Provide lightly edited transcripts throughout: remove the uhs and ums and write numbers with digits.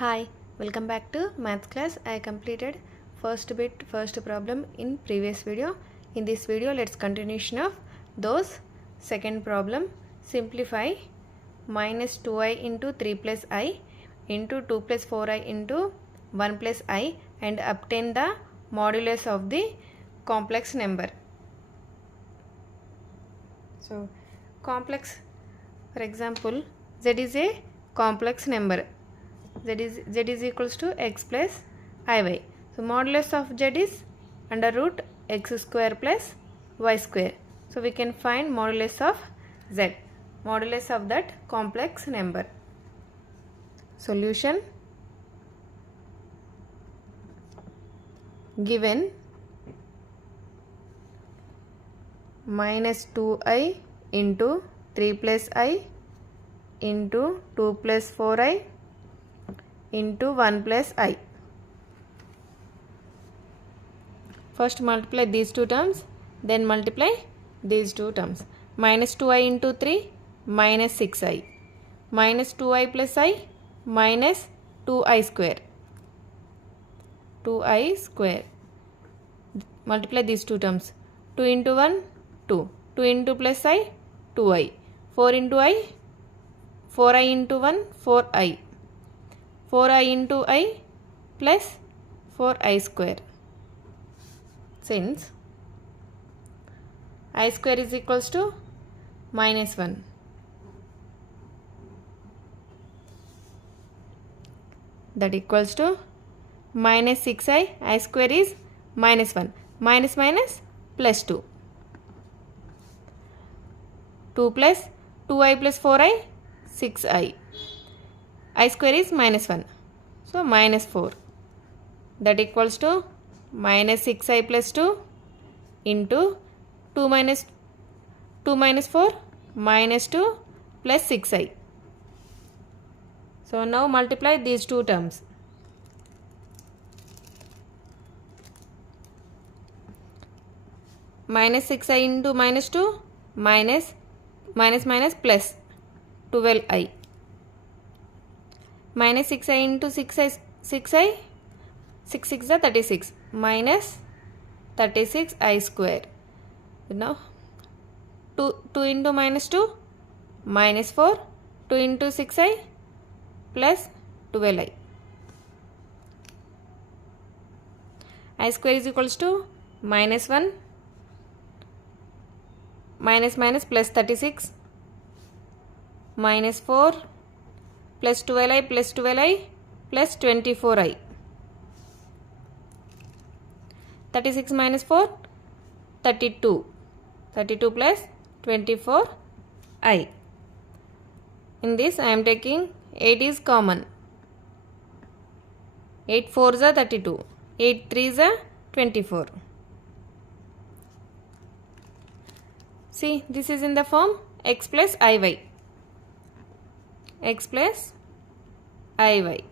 Hi, welcome back to math class. I completed first problem in previous video. In this video, let's continuation of those. Second problem, simplify minus 2i into 3 plus I into 2 plus 4i into 1 plus I and obtain the modulus of the complex number. So, complex, for example, z is a complex number. Z is equals to x plus iy. So modulus of z is under root x square plus y square. So we can find modulus of z, modulus of that complex number. Solution: given minus 2i into 3 plus I into 2 plus 4i into 1 plus I. First multiply these two terms, then multiply these two terms. Minus 2i into 3 minus 6i, minus 2i plus I minus 2i square, 2i square. Multiply these two terms. 2 into 1 2, 2 into plus I 2i, 4 into I 4i into 1 4i, 4i into I plus 4i square. Since I square is equals to minus 1, that equals to minus 6i, I square is minus 1, minus minus plus 2, 2 plus 2i plus 4i 6i, I square is minus 1, so minus 4, that equals to minus 6i plus 2 into 2 minus 4 minus 2 plus 6i. So now multiply these two terms. Minus 6i into minus 2 minus plus 12i. Minus 6i into 6i, 6 6 is 36 minus 36i square. Now 2 into minus 2 minus 4, 2 into 6i plus 12i. I square is equals to minus 1 minus plus 36 minus 4 plus 12i plus 12i plus 24i. 36 minus 4 32, 32 plus 24i. In this I am taking 8 is common. 8 4s are 32, 8 3s are 24. See, this is in the form x plus iy, x plus iy.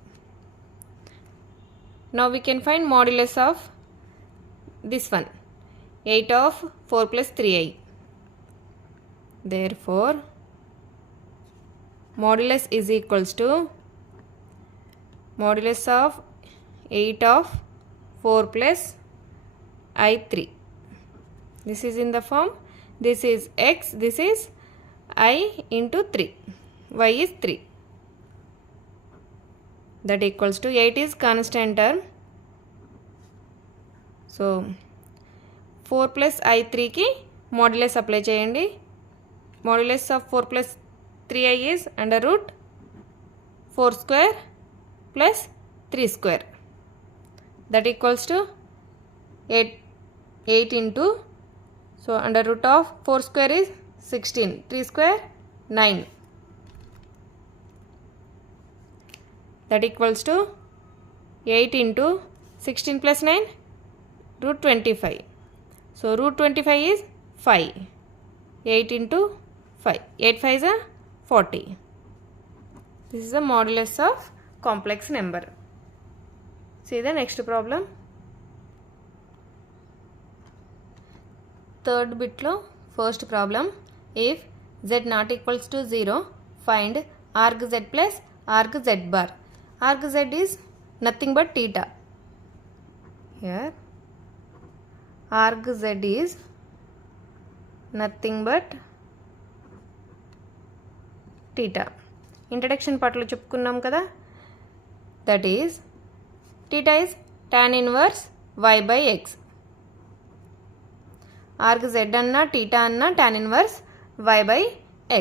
Now we can find modulus of this one, 8 of 4 plus 3i. Therefore modulus is equals to modulus of 8 of 4 plus i3. This is in the form, this is x, this is I into 3, y is 3. That equals to 8 is constant term. So 4 plus i3 की modulus apply చేయండి. Modulus of 4 plus 3i is under root 4 square plus 3 square. That equals to 8 into, so under root of 4 square is 16, 3 square 9. That equals to 8 into 16 plus 9 root 25. So root 25 is 5. 8 into 5. 8 5 is 40. This is the modulus of complex number. See the next problem. Third bit lo first problem. If z not equals to 0, find arg z plus arg z bar. Arc z is nothing but theta. Here arc z is nothing but theta. Introduction part lo చెప్పుకున్నాం కదా, that is theta is tan inverse y by x. Arc z anna theta anna tan inverse y by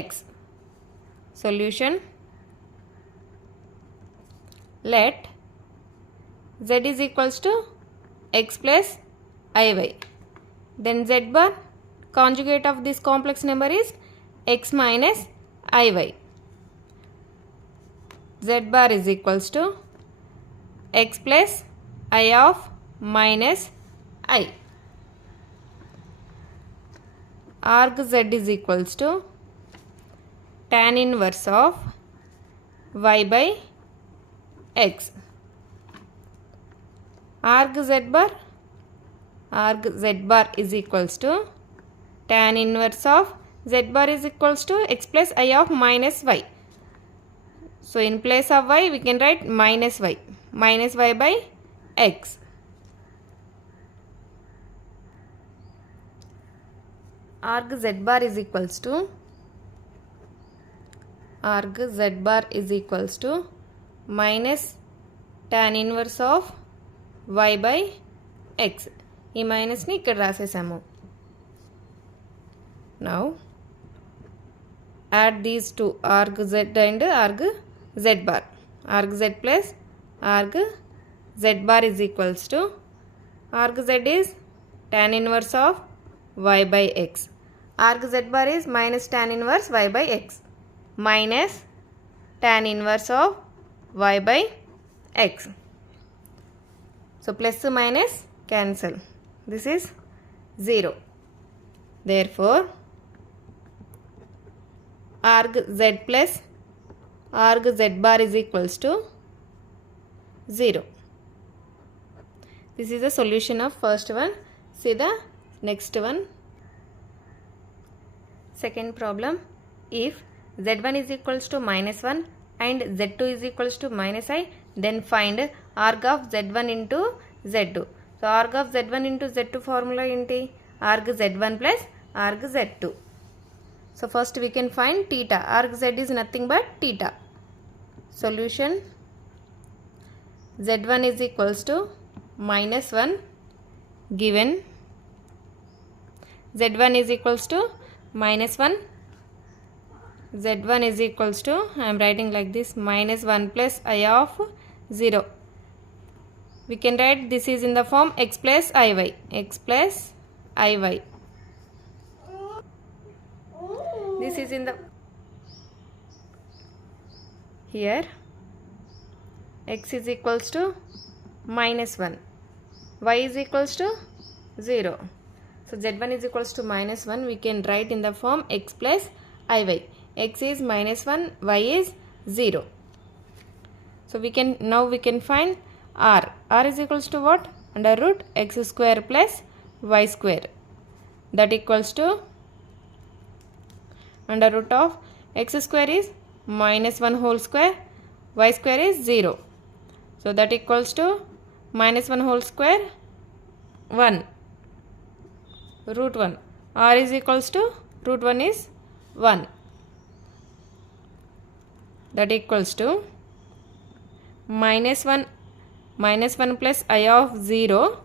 x. Solution: let z is equals to x plus iy, then z bar conjugate of this complex number is x minus iy. Z bar is equals to x plus I of minus I. Arc z is equals to tan inverse of y by x. Arc z bar is equals to tan inverse of z bar is equals to x plus I of minus y. So in place of y we can write minus y by x. Arc z bar is equals to minus tan inverse of y by x. ఈ మైనస్ని ఇక్కడ రాసేసాము. Now add these two, arc z and arc z bar. Arc z plus arc z bar is equals to, arc z is tan inverse of y by x. Arc z bar is minus tan inverse y by x minus tan inverse of y by x. So plus minus cancel. This is 0. Therefore arc z plus arc z bar is equals to 0. This is the solution of first one. See the next one. Second problem, if z1 is equals to minus 1 and z2 is equals to minus I, then find arc of z1 into z2. So arc of z1 into z2 formula enti, arc z1 plus arc z2. So first we can find theta. Arc z is nothing but theta. Solution: z1 is equals to minus 1 given z1 is equals to minus 1, z1 is equals to, I am writing like this, minus 1 plus I of 0. We can write this is in the form x plus iy, x plus iy. This is in the, here x is equals to minus 1, y is equals to 0. So z1 is equals to minus 1, we can write in the form x plus iy. X is minus 1, y is 0. So we can find r. R is equals to what? Under root x square plus y square, that equals to under root of x square is minus 1 whole square, y square is 0. So that equals to minus 1 whole square 1, root 1. R is equals to root 1 is 1, that equals to minus 1 plus I of 0.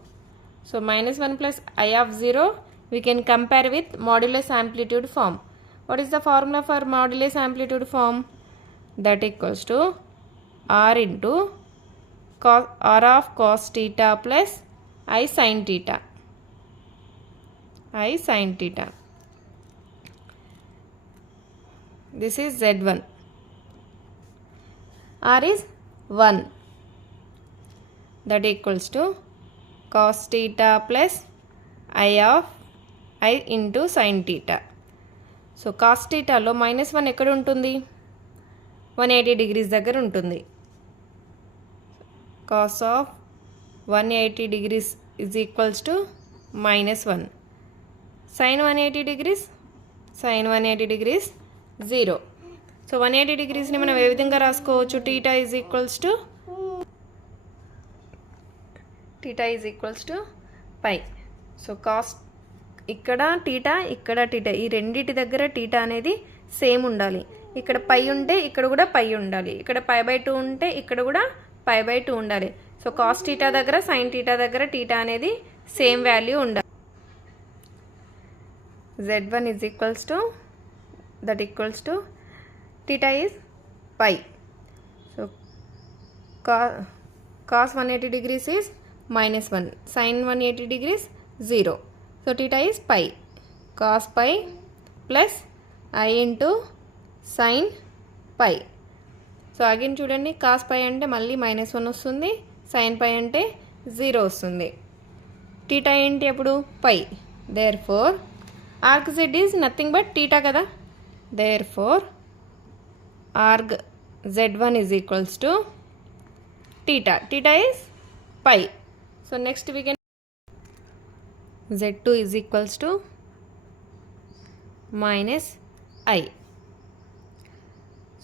So minus 1 plus I of 0 we can compare with modulus amplitude form. What is the formula for modulus amplitude form? That equals to r into cos, r of cos theta plus I sin theta. I sin theta. This is z1. R is 1, that equals to cos theta plus I of I into sin theta. So cos theta లో minus 1 ఎక్కడ ఉంటుంది? 180 degrees దగ్గర ఉంటుంది. Cos of 180 degrees is equals to minus 1. Sin 180 degrees? Sin 180 degrees 0. So 180 డిగ్రీస్ని మనం ఏ విధంగా రాసుకోవచ్చు? Theta is equals to theta is equals to pi. So cos ఇక్కడ theta ఇక్కడ టీటా ఈ రెండింటి దగ్గర టీటా అనేది సేమ్ ఉండాలి. ఇక్కడ పై ఉంటే ఇక్కడ కూడా పై ఉండాలి. ఇక్కడ π/2 ఉంటే ఇక్కడ కూడా π/2 ఉండాలి. సో కాస్ టీటా దగ్గర సైన్ టీటా దగ్గర టీటా అనేది సేమ్ వాల్యూ ఉండాలి. z1 is equals to theta is pi. So cos 180 degrees is -1, sin 180 degrees 0. So theta is pi. Cos pi plus I into sin pi. So again చూడండి, cos pi అంటే మళ్ళీ -1 వస్తుంది, sine pi అంటే 0 వస్తుంది. Theta ఏంటి అప్పుడు pi. Therefore arg z is nothing but theta కదా. Therefore arg z1 is equals to theta. Theta is pi. So next we can z2 is equals to minus I.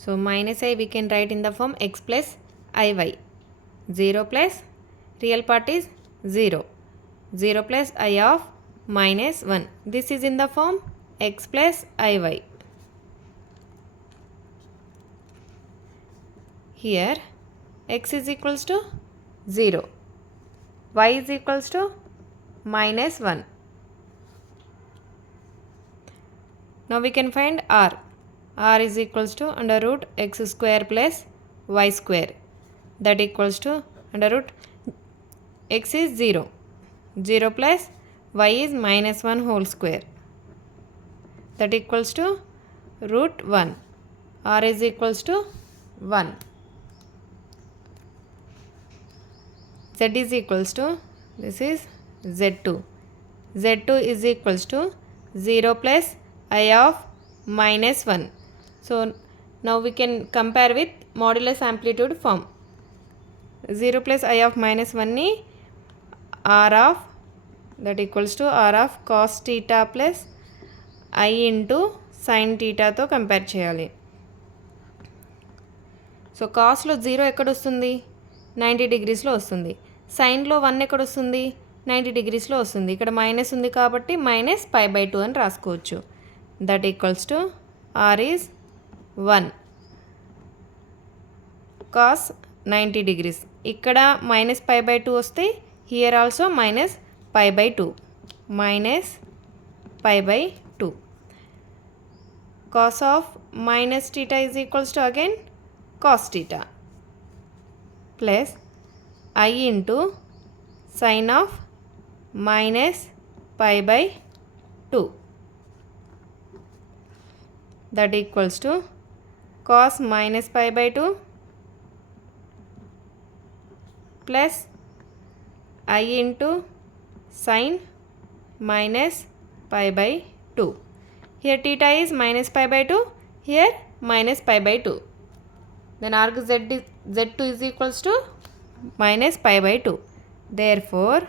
So minus I we can write in the form x plus iy. 0 plus real part is 0. 0 plus I of -1. This is in the form x plus iy. Here x is equals to 0. Y is equals to -1. Now we can find r. R is equals to under root x square plus y square. That equals to under root x is 0. 0 plus y is -1 whole square. That equals to root 1. R is equals to 1. Z is equals to, this is Z2. Z2 is equals to 0 plus I of -1. So now we can compare with modulus amplitude form. 0 plus I of -1 ni R of, that equals to R of cos theta plus I into sin theta తో compare చేయాలి. So కాస్లో 0 ఎక్కడ వస్తుంది, 90 డిగ్రీస్లో వస్తుంది. సైన్లో 1 ఎక్కడ వస్తుంది, 90 డిగ్రీస్లో వస్తుంది. ఇక్కడ minus ఉంది కాబట్టి -π/2 అని రాసుకోవచ్చు. That equals to R is 1 cos 90 degrees. ఇక్కడ -π/2 వస్తే here also -π/2. -π/2. Cos of minus theta is equals to again cos theta plus I into sin of -π/2. That equals to cos -π/2 plus I into sin -π/2. Here theta is -π/2, here -π/2. Then arg z2 is equals to -π/2. Therefore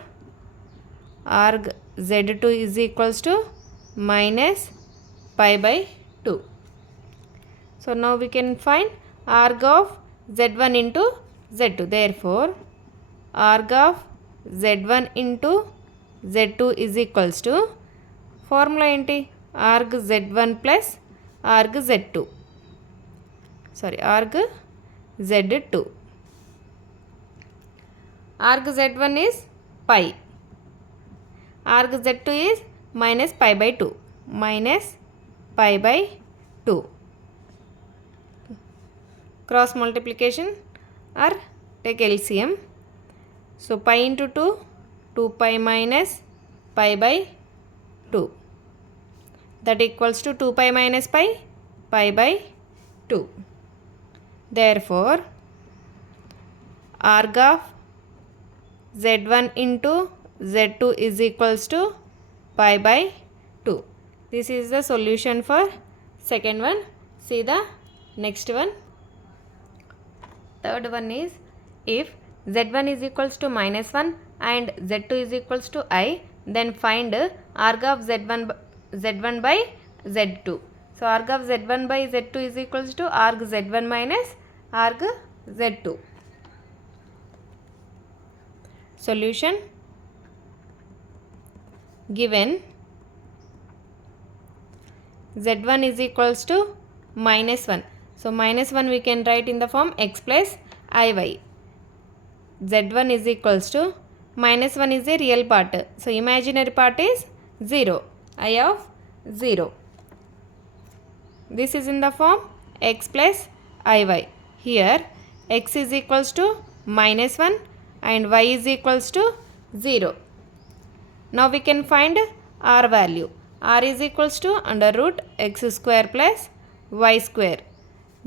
arg z2 is equals to -π/2. So now we can find arg of z1 into z2. Therefore arg of z1 into z2 is equals to, formula enti arg z1 plus arg z2. Arg z2. Arg z1 is pi. Arg z2 is -π/2. -π/2. Cross multiplication or take LCM. So pi into 2, 2pi minus π/2. That equals to 2pi minus pi, π/2. Therefore arg of z1 into z2 is equals to π/2. This is the solution for second one. See the next one. Third one is, if z1 is equals to -1 and z2 is equals to I, then find arg of z1 by z2. So arg of z1 by z2 is equals to arg z1 minus arg z2. solution. Given z1 is equals to minus 1. So minus 1 we can write in the form x plus iy. z1 is equals to minus 1 is a real part. So imaginary part is 0. I of 0. This is in the form x plus iy. Here x is equals to minus 1 and y is equals to 0. Now we can find r value. R is equals to under root x square plus y square.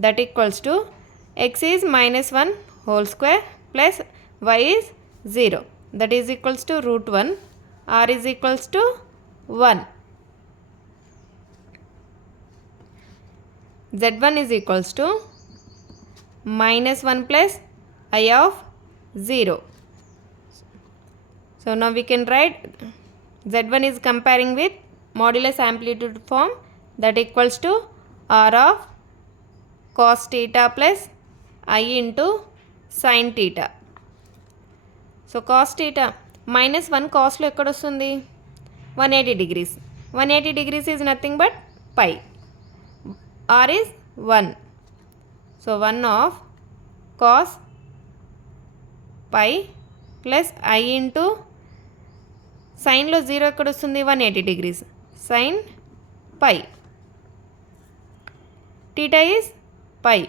That equals to x is minus 1 whole square plus y is 0. That is equals to root 1. R is equals to 1. z1 is equals to minus 1 plus I of 0. So now we can write z1 is comparing with modulus amplitude form, that equals to r of cos theta plus I into sin theta. So cos theta minus 1 cos లో ఎక్కడ వస్తుంది 180 degrees. 180 degrees is nothing but pi. R is 1. So 1 of cos pi plus I into sin లో 0 ఎక్కడ వస్తుంది 180 degrees. Sin pi. Theta is pi.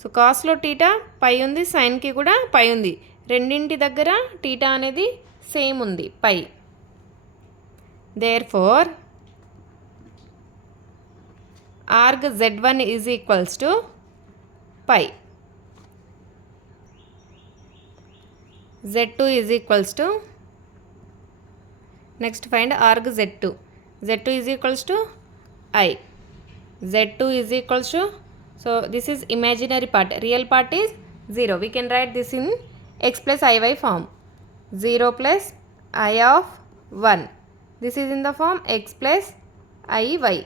So కాస్లో theta pi ఉంది, సైన్కి కూడా పై ఉంది. రెండింటి దగ్గర టీటా అనేది సేమ్ ఉంది pi. Therefore arg z1 is equals to pi. z2 is equals to, next find arg z2. z2 is equals to I. z2 is equals to, so this is imaginary part, real part is 0. We can write this in x plus iy form. 0 plus I of 1. This is in the form x plus iy.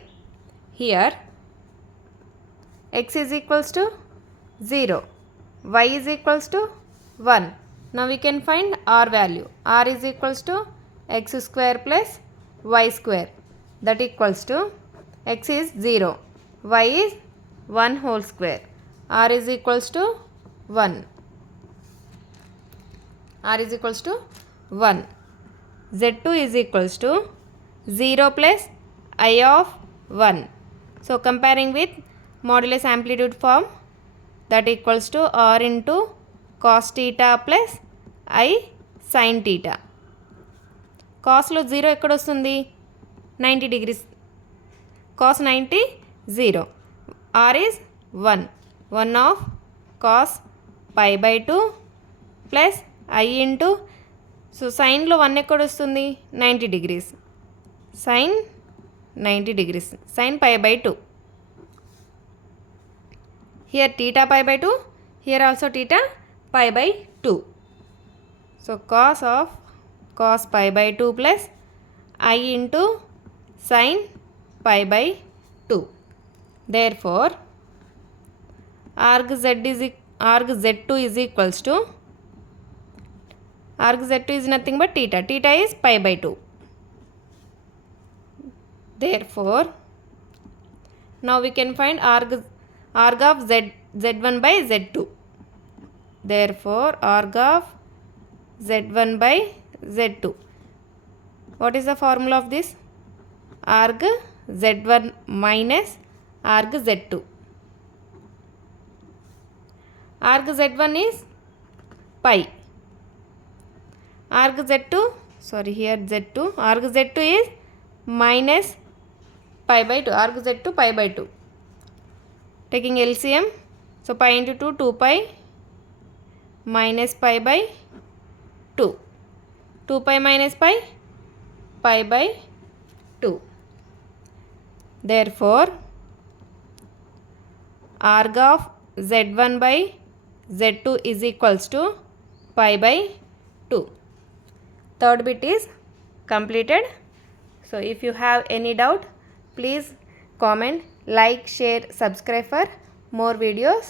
Here x is equals to 0, y is equals to 1. Now we can find r value. R is equals to x square plus y square. That equals to x is 0, y is 1 whole square. R is equals to 1. R is equals to 1. Z2 is equals to 0 plus I of 1. So comparing with modulus amplitude form, that equals to r into cos theta plus I sin theta. కాస్లో 0 ఎక్కడ వస్తుంది 90 degrees. cos 90 0. r is 1. 1 of cos pi by 2 plus I into, so సైన్లో 1 ఎక్కడ వస్తుంది 90 degrees. sin 90 degrees. sin pi by 2. Here theta pi by 2, here also theta pi by 2. So cos of cos pi by 2 plus I into sin pi by 2. Therefore arg z2 is equals to, arg z2 is nothing but theta. Theta is pi by 2. Therefore now we can find arg of z1 by z2. Therefore arg of z1 by z2. What is the formula of this? Arg z1 minus arg z2. Arg z1 is pi. Arg z2, sorry here z2, arg z2 is minus pi by 2. Arg z2 pi by 2. Taking LCM, so pi into 2, 2 pi minus pi by 2. 2 pi minus pi, pi by 2. Therefore arg of z1 by z2 is equals to pi by 2. Third bit is completed. So if you have any doubt, please comment, like, share, subscribe for more videos.